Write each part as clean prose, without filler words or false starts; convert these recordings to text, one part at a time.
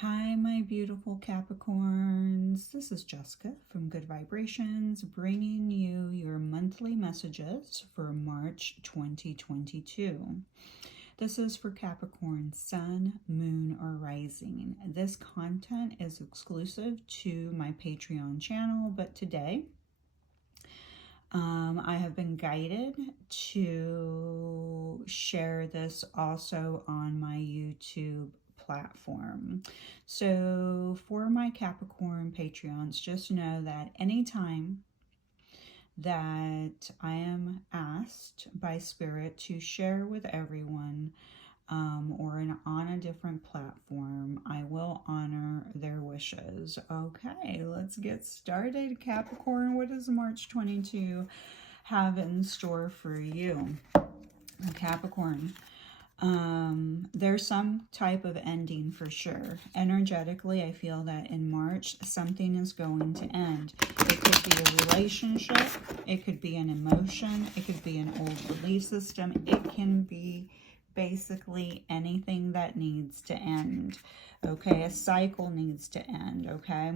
Hi, my beautiful Capricorns. This is Jessica from Good Vibrations, bringing you your monthly messages for March 2022. This is for Capricorn Sun, Moon, or Rising. This content is exclusive to my Patreon channel, but today I have been guided to share this also on my YouTube platform. So for my Capricorn Patreons, just know that anytime that I am asked by Spirit to share with everyone on a different platform, I will honor their wishes. Okay, let's get started. Capricorn, what does March 22 have in store for you? Capricorn, there's some type of ending for sure. Energetically, I feel that in March, something is going to end. It could be a relationship, it could be an emotion, it could be an old belief system, it can be basically anything that needs to end. Okay, a cycle needs to end. Okay,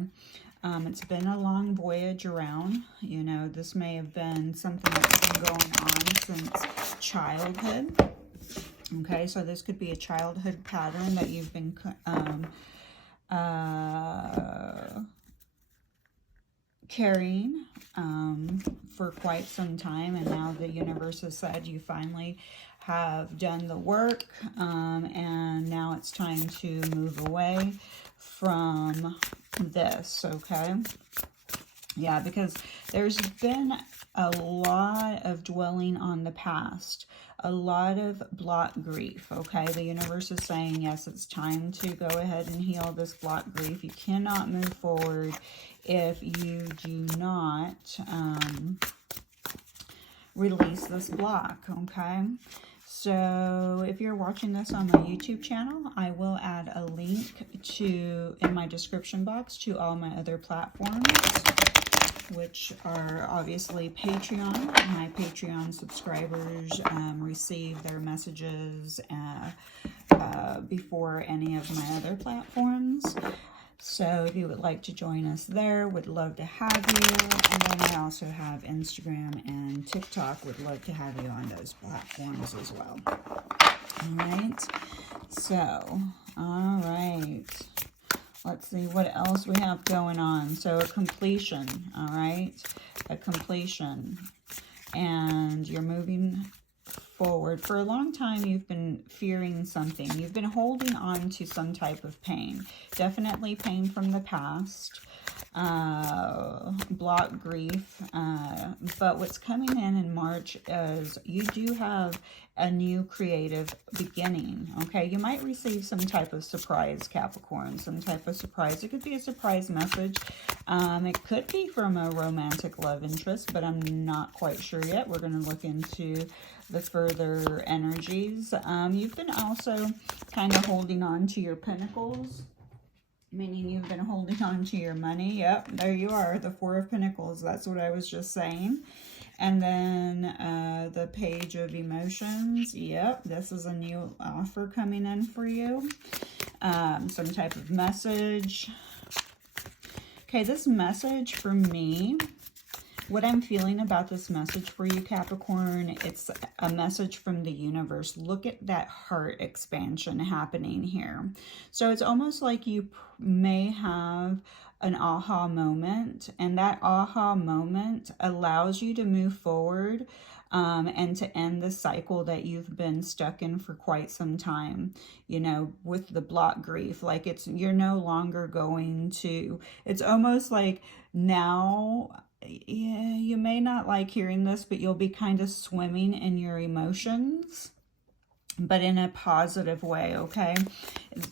it's been a long voyage around. You know, this may have been something that's been going on since childhood. Okay, so this could be a childhood pattern that you've been carrying for quite some time, and now the universe has said you finally have done the work, and now it's time to move away from this. Okay, yeah, because there's been a lot of dwelling on the past, a lot of block grief. Okay, the universe is saying, yes, it's time to go ahead and heal this block grief. You cannot move forward if you do not release this block. Okay, so if you're watching this on my YouTube channel, I will add a link in my description box to all my other platforms, which are obviously Patreon. My Patreon subscribers receive their messages before any of my other platforms. So if you would like to join us there, would love to have you. And then I also have Instagram and TikTok. Would love to have you on those platforms as well. All right. So, all right. Let's see what else we have going on. So a completion, all right? A completion. And you're moving forward. For a long time, you've been fearing something. You've been holding on to some type of pain. Definitely pain from the past. Block grief. But what's coming in March is you do have a new creative beginning. Okay, you might receive some type of surprise, Capricorn, some type of surprise. It could be a surprise message. It could be from a romantic love interest, but I'm not quite sure yet. We're going to look into the further energies. You've been also kind of holding on to your pentacles, meaning you've been holding on to your money. Yep, there you are, the Four of Pentacles. That's what I was just saying. And then the Page of Emotions. Yep, this is a new offer coming in for you. Some type of message. Okay, this message for me, what I'm feeling about this message for you, Capricorn, it's a message from the universe. Look at that heart expansion happening here. So it's almost like you may have an aha moment, and that aha moment allows you to move forward and to end the cycle that you've been stuck in for quite some time, you know, with the block grief. Like you're no longer going to, it's almost like now, yeah, you may not like hearing this, but you'll be kind of swimming in your emotions, but in a positive way. Okay,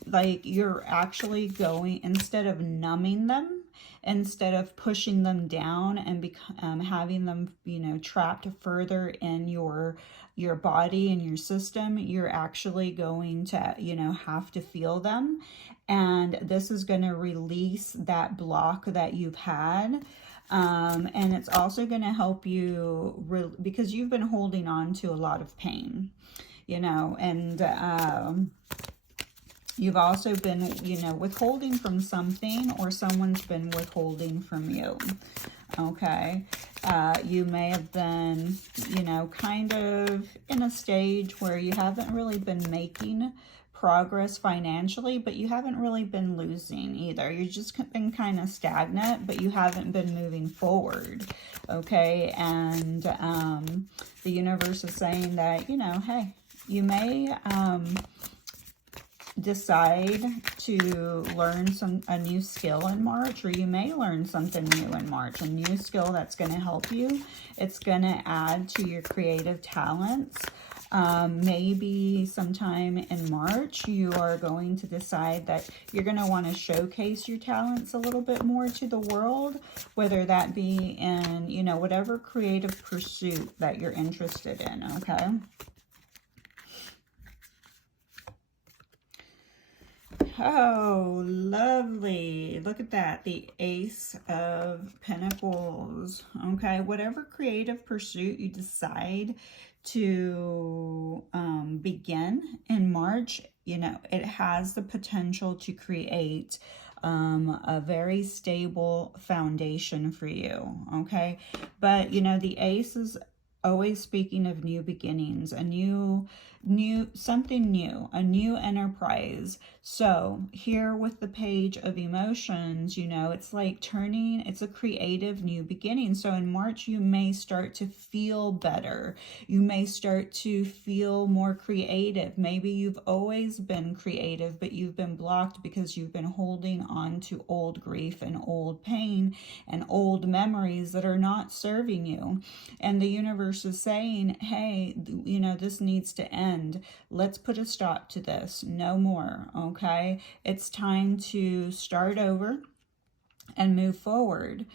like you're actually going, instead of numbing them, instead of pushing them down and having them, you know, trapped further in your body and your system, you're actually going to, you know, have to feel them. And this is going to release that block that you've had. And it's also going to help you because you've been holding on to a lot of pain, you know, and You've also been, you know, withholding from something, or someone's been withholding from you. Okay. You may have been, you know, kind of in a stage where you haven't really been making progress financially, but you haven't really been losing either. You've just been kind of stagnant, but you haven't been moving forward. Okay. And the universe is saying that, you know, hey, you may decide to learn a new skill in March, or you may learn something new in March, a new skill that's going to help you. It's going to add to your creative talents. Maybe sometime in March, you are going to decide that you're going to want to showcase your talents a little bit more to the world, whether that be in, you know, whatever creative pursuit that you're interested in, okay? Oh, lovely. Look at that. The Ace of Pentacles. Okay, whatever creative pursuit you decide to begin in March, you know, it has the potential to create a very stable foundation for you, okay? But, you know, the Ace is always speaking of new beginnings, something new, a new enterprise. So here with the Page of Emotions, you know, it's like it's a creative new beginning. So in March, you may start to feel better. You may start to feel more creative. Maybe you've always been creative, but you've been blocked because you've been holding on to old grief and old pain and old memories that are not serving you. And the universe is saying, hey, you know, this needs to end. Let's put a stop to this. No more, okay? It's time to start over and move forward.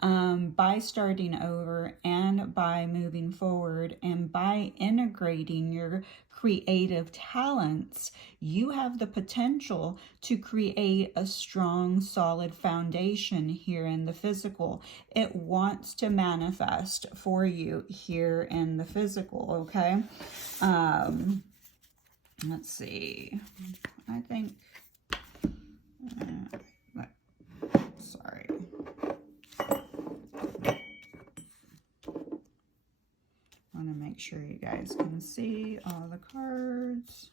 By starting over and by moving forward and by integrating your creative talents, you have the potential to create a strong, solid foundation here in the physical. It wants to manifest for you here in the physical, okay? Let's see. I think, sorry. I want to make sure you guys can see all the cards.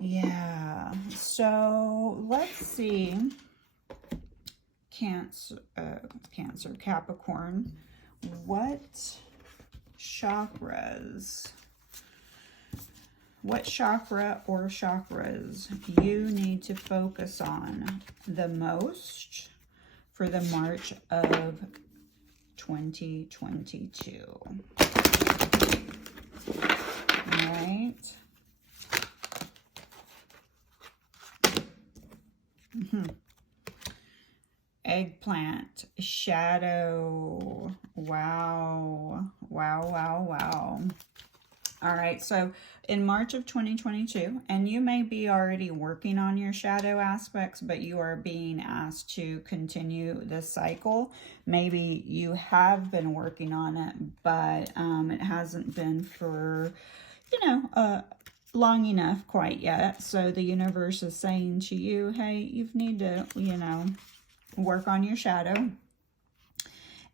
Yeah, so let's see. Cancer, Capricorn. What chakra or chakras you need to focus on the most for the March of 2022. All right. Eggplant, shadow. Wow. Wow, wow, wow. All right, so in March of 2022, and you may be already working on your shadow aspects, but you are being asked to continue this cycle. Maybe you have been working on it, but it hasn't been for, you know, long enough quite yet. So the universe is saying to you, hey, you need to, you know, work on your shadow.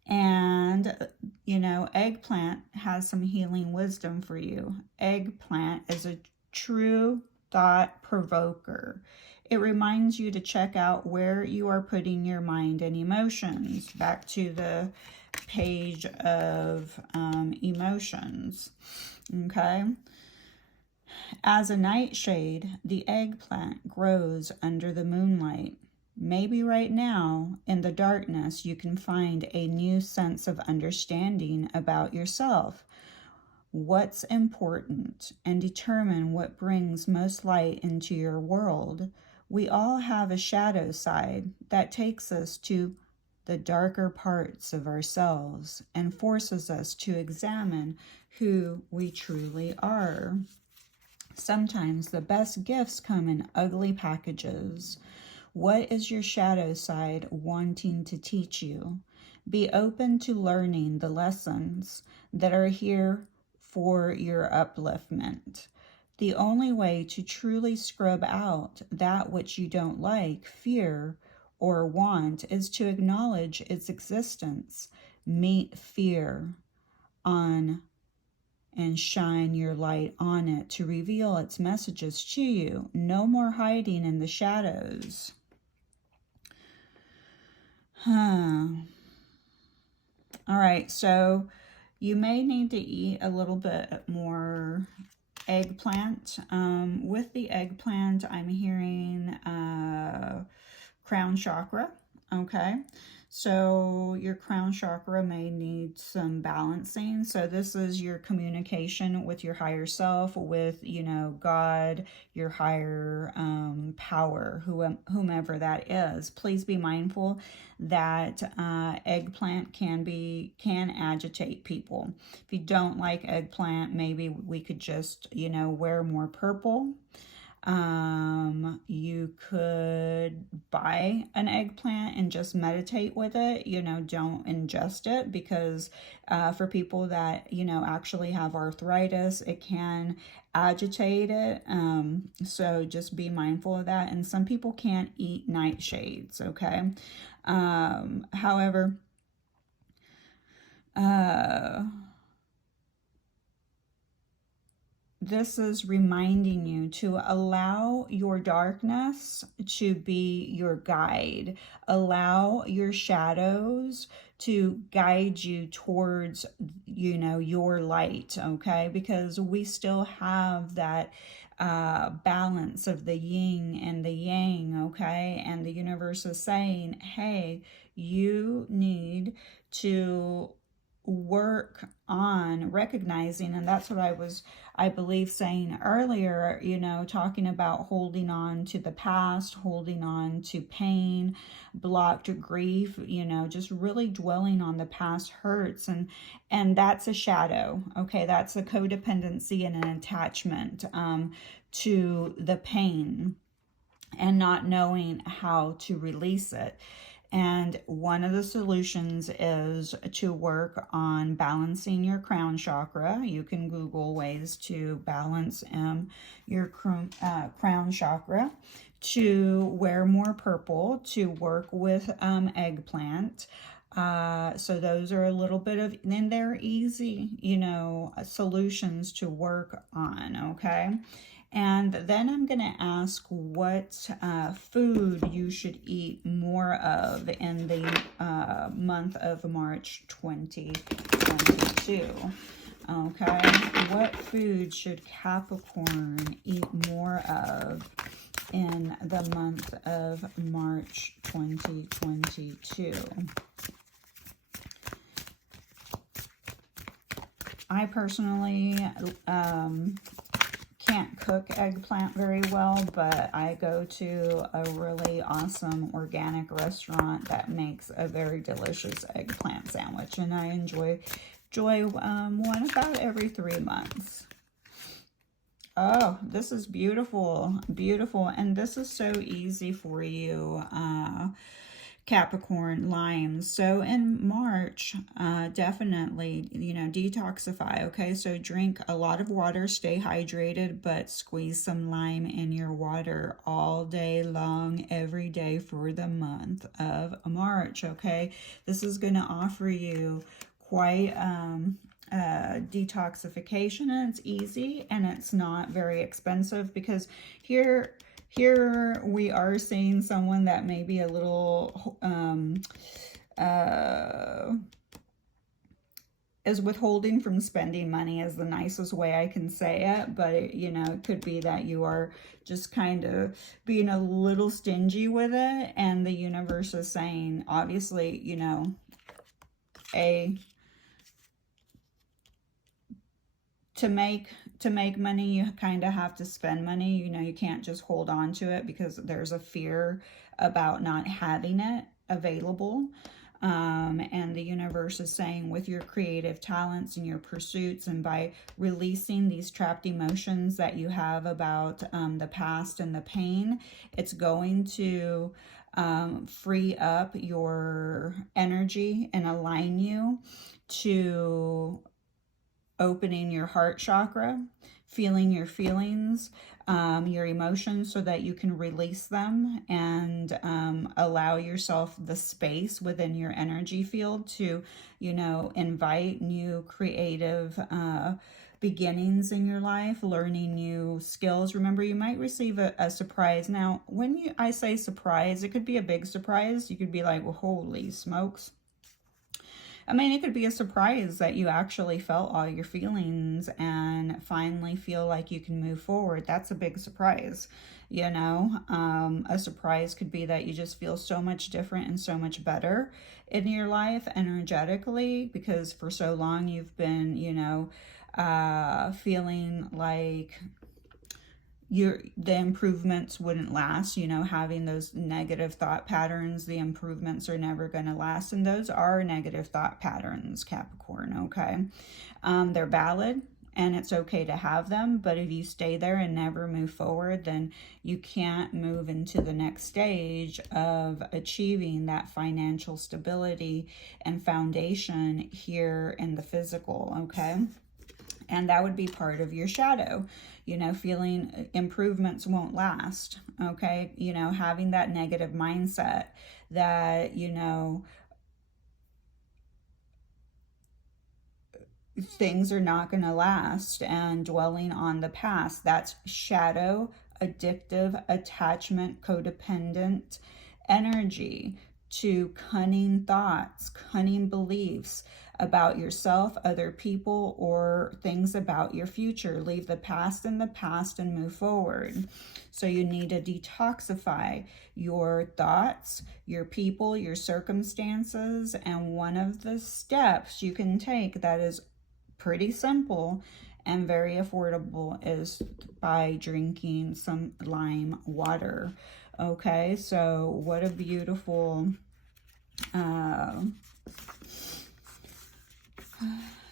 And, you know, eggplant has some healing wisdom for you. Eggplant is a true thought provoker. It reminds you to check out where you are putting your mind and emotions. Back to the Page of Emotions. Okay. As a nightshade, the eggplant grows under the moonlight. Maybe right now, in the darkness, you can find a new sense of understanding about yourself, what's important, and determine what brings most light into your world. We all have a shadow side that takes us to the darker parts of ourselves and forces us to examine who we truly are. Sometimes the best gifts come in ugly packages. What is your shadow side wanting to teach you? Be open to learning the lessons that are here for your upliftment. The only way to truly scrub out that which you don't like, fear, or want is to acknowledge its existence. Meet fear on and shine your light on it to reveal its messages to you. No more hiding in the shadows. All right, so you may need to eat a little bit more eggplant. With the eggplant, I'm hearing crown chakra. Okay, so your crown chakra may need some balancing. So this is your communication with your higher self, with, you know, God, your higher power, whomever that is. Please be mindful that eggplant can agitate people. If you don't like eggplant, maybe we could just, you know, wear more purple. You could buy an eggplant and just meditate with it. You know, don't ingest it, because for people that, you know, actually have arthritis, it can agitate it. So just be mindful of that. And some people can't eat nightshades, okay? However, this is reminding you to allow your darkness to be your guide. Allow your shadows to guide you towards, you know, your light, okay? Because we still have that balance of the yin and the yang, okay? And the universe is saying, hey, you need to work on recognizing, and that's what I believe saying earlier, you know, talking about holding on to the past, holding on to pain, blocked grief, you know, just really dwelling on the past hurts, and that's a shadow, okay? That's a codependency and an attachment to the pain and not knowing how to release it. And one of the solutions is to work on balancing your crown chakra. You can Google ways to balance your crown chakra, to wear more purple, to work with eggplant. So those are a little bit of, and they're easy, you know, solutions to work on, okay? And then I'm going to ask what food you should eat more of in the month of March 2022. Okay, what food should Capricorn eat more of in the month of March 2022? I personally can't cook eggplant very well, but I go to a really awesome organic restaurant that makes a very delicious eggplant sandwich, and I enjoy one about every 3 months. Oh, this is beautiful, beautiful, and this is so easy for you, Capricorn, limes. So in March, definitely, you know, detoxify, okay? So drink a lot of water, stay hydrated, but squeeze some lime in your water all day long, every day for the month of March, okay? This is going to offer you quite detoxification, and it's easy, and it's not very expensive, because here we are seeing someone that may be a little is withholding from spending money, is the nicest way I can say it. But it, you know, it could be that you are just kind of being a little stingy with it, and the universe is saying, obviously, you know, to make money, you kind of have to spend money. You know, you can't just hold on to it, because there's a fear about not having it available. And the universe is saying, with your creative talents and your pursuits, and by releasing these trapped emotions that you have about the past and the pain, it's going to free up your energy and align you to opening your heart chakra, feeling your feelings, your emotions, so that you can release them and allow yourself the space within your energy field to, you know, invite new creative beginnings in your life, learning new skills. Remember, you might receive a surprise. Now, when I say surprise, it could be a big surprise. You could be like, well, holy smokes. I mean, it could be a surprise that you actually felt all your feelings and finally feel like you can move forward. That's a big surprise, you know. A surprise could be that you just feel so much different and so much better in your life energetically, because for so long you've been, you know, feeling like the improvements wouldn't last, you know, having those negative thought patterns. The improvements are never going to last, and those are negative thought patterns, Capricorn. Okay, they're valid and it's okay to have them, but if you stay there and never move forward, then you can't move into the next stage of achieving that financial stability and foundation here in the physical. Okay, and that would be part of your shadow, you know, feeling improvements won't last. Okay, you know, having that negative mindset that, you know, things are not going to last, and dwelling on the past. That's shadow, addictive, attachment, codependent energy to cunning thoughts, cunning beliefs about yourself, other people, or things about your future. Leave the past in the past and move forward. So you need to detoxify your thoughts, your people, your circumstances. And one of the steps you can take that is pretty simple and very affordable is by drinking some lime water. Okay, so what a beautiful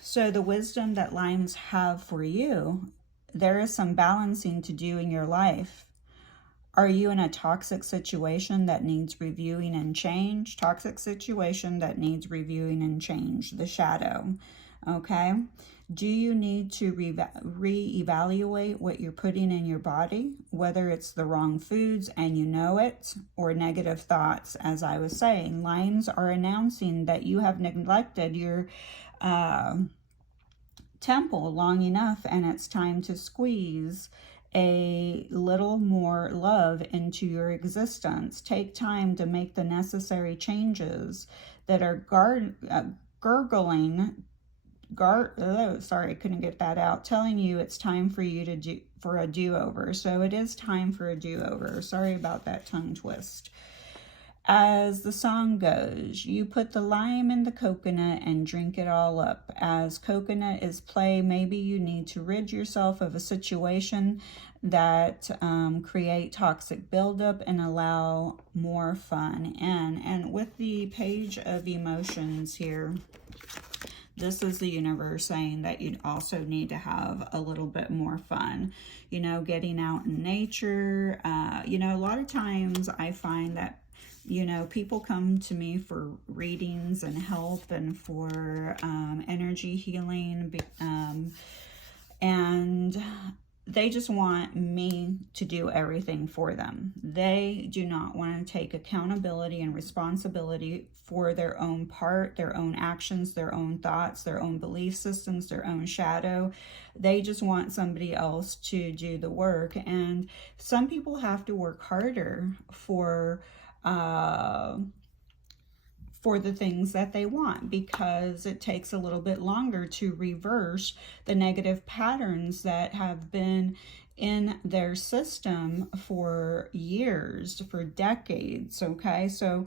so the wisdom that limes have for you, there is some balancing to do in your life. Are you in a toxic situation that needs reviewing and change? Toxic situation that needs reviewing and change, the shadow. Okay, do you need to reevaluate what you're putting in your body, whether it's the wrong foods and you know it, or negative thoughts? As I was saying, lines are announcing that you have neglected your temple long enough, and it's time to squeeze a little more love into your existence. Take time to make the necessary changes that are sorry, couldn't get that out, telling you it's time for you to do for a do-over. So it is time for a do-over. Sorry about that tongue twist. As the song goes, you put the lime in the coconut and drink it all up. As coconut is play, maybe you need to rid yourself of a situation that create toxic buildup and allow more fun in. And with the page of emotions here, this is the universe saying that you also need to have a little bit more fun, you know, getting out in nature. You know, a lot of times I find that, you know, people come to me for readings and help and for energy healing, and they just want me to do everything for them. They do not want to take accountability and responsibility for their own part, their own actions, their own thoughts, their own belief systems, their own shadow. They just want somebody else to do the work. And some people have to work harder for the things that they want, because it takes a little bit longer to reverse the negative patterns that have been in their system for years, for decades. Okay, so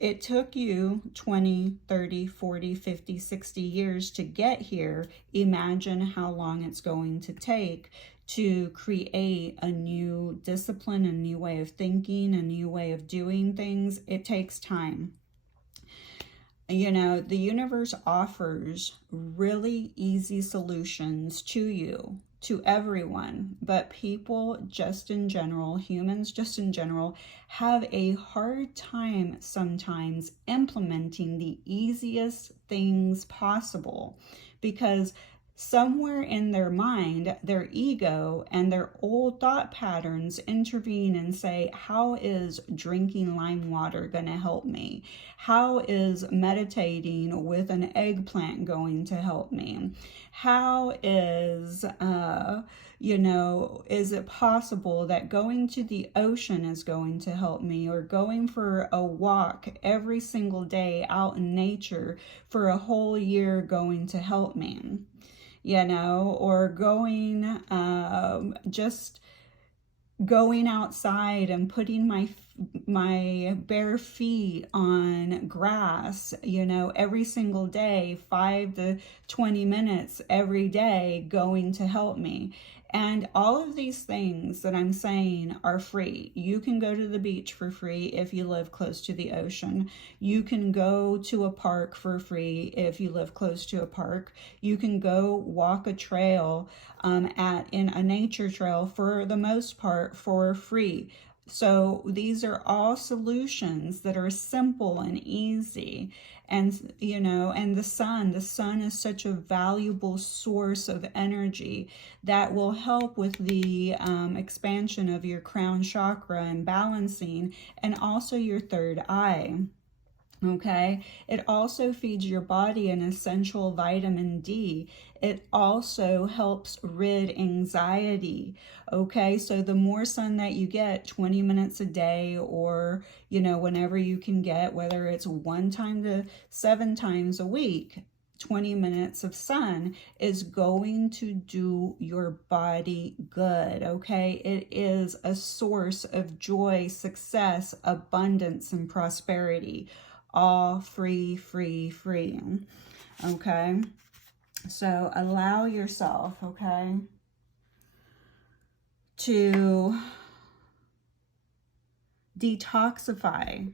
it took you 20, 30, 40, 50, 60 years to get here. Imagine how long it's going to take to create a new discipline, a new way of thinking, a new way of doing things. It takes time. You know, the universe offers really easy solutions to you, to everyone, but people just in general, humans just in general, have a hard time sometimes implementing the easiest things possible, because somewhere in their mind, their ego and their old thought patterns intervene and say, how is drinking lime water going to help me? How is meditating with an eggplant going to help me? How is, is it possible that going to the ocean is going to help me, or going for a walk every single day out in nature for a whole year going to help me? Or going, just going outside and putting my bare feet on grass, every single day, 5 to 20 minutes every day, going to help me. And all of these things that I'm saying are free. You can go to the beach for free if you live close to the ocean. You can go to a park for free if you live close to a park. You can go walk a trail in a nature trail, for the most part, for free. So these are all solutions that are simple and easy. And, and the sun is such a valuable source of energy that will help with the expansion of your crown chakra and balancing, and also your third eye. Okay, it also feeds your body an essential vitamin D. It also helps rid anxiety. Okay, so the more sun that you get, 20 minutes a day, or whenever you can get, whether it's 1 time to 7 times a week, 20 minutes of sun is going to do your body good. Okay, it is a source of joy, success, abundance, and prosperity. All free, free, free. Okay, so allow yourself, okay, to detoxify.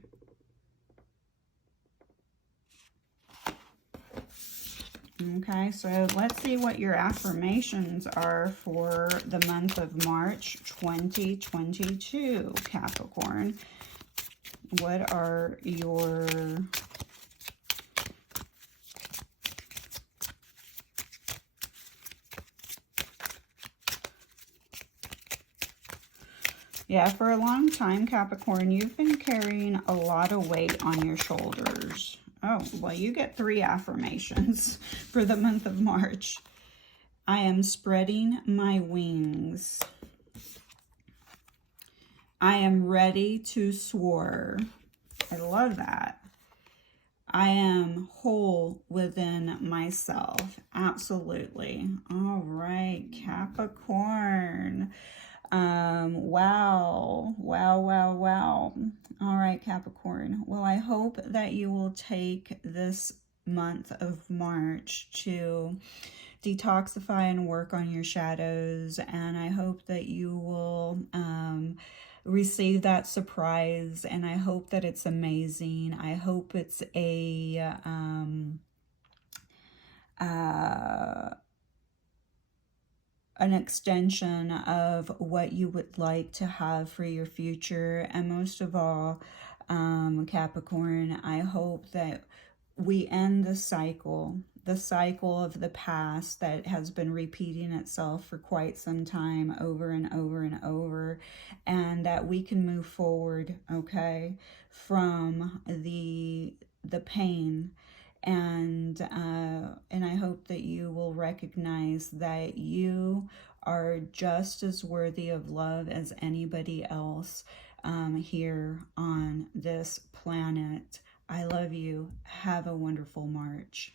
Okay, so let's see what your affirmations are for the month of March 2022, Capricorn. What are your for a long time, Capricorn, you've been carrying a lot of weight on your shoulders. Oh, well, you get 3 affirmations for the month of March. I am spreading my wings. I am ready to soar. I love that. I am whole within myself. Absolutely. All right, Capricorn. Wow. All right, Capricorn. Well, I hope that you will take this month of March to detoxify and work on your shadows, and I hope that you will receive that surprise, and I hope that it's amazing. I hope it's an extension of what you would like to have for your future. And most of all, Capricorn, I hope that we end the cycle of the past that has been repeating itself for quite some time, over and over and over, and that we can move forward, okay, from the pain. And I hope that you will recognize that you are just as worthy of love as anybody else here on this planet. I love you. Have a wonderful March.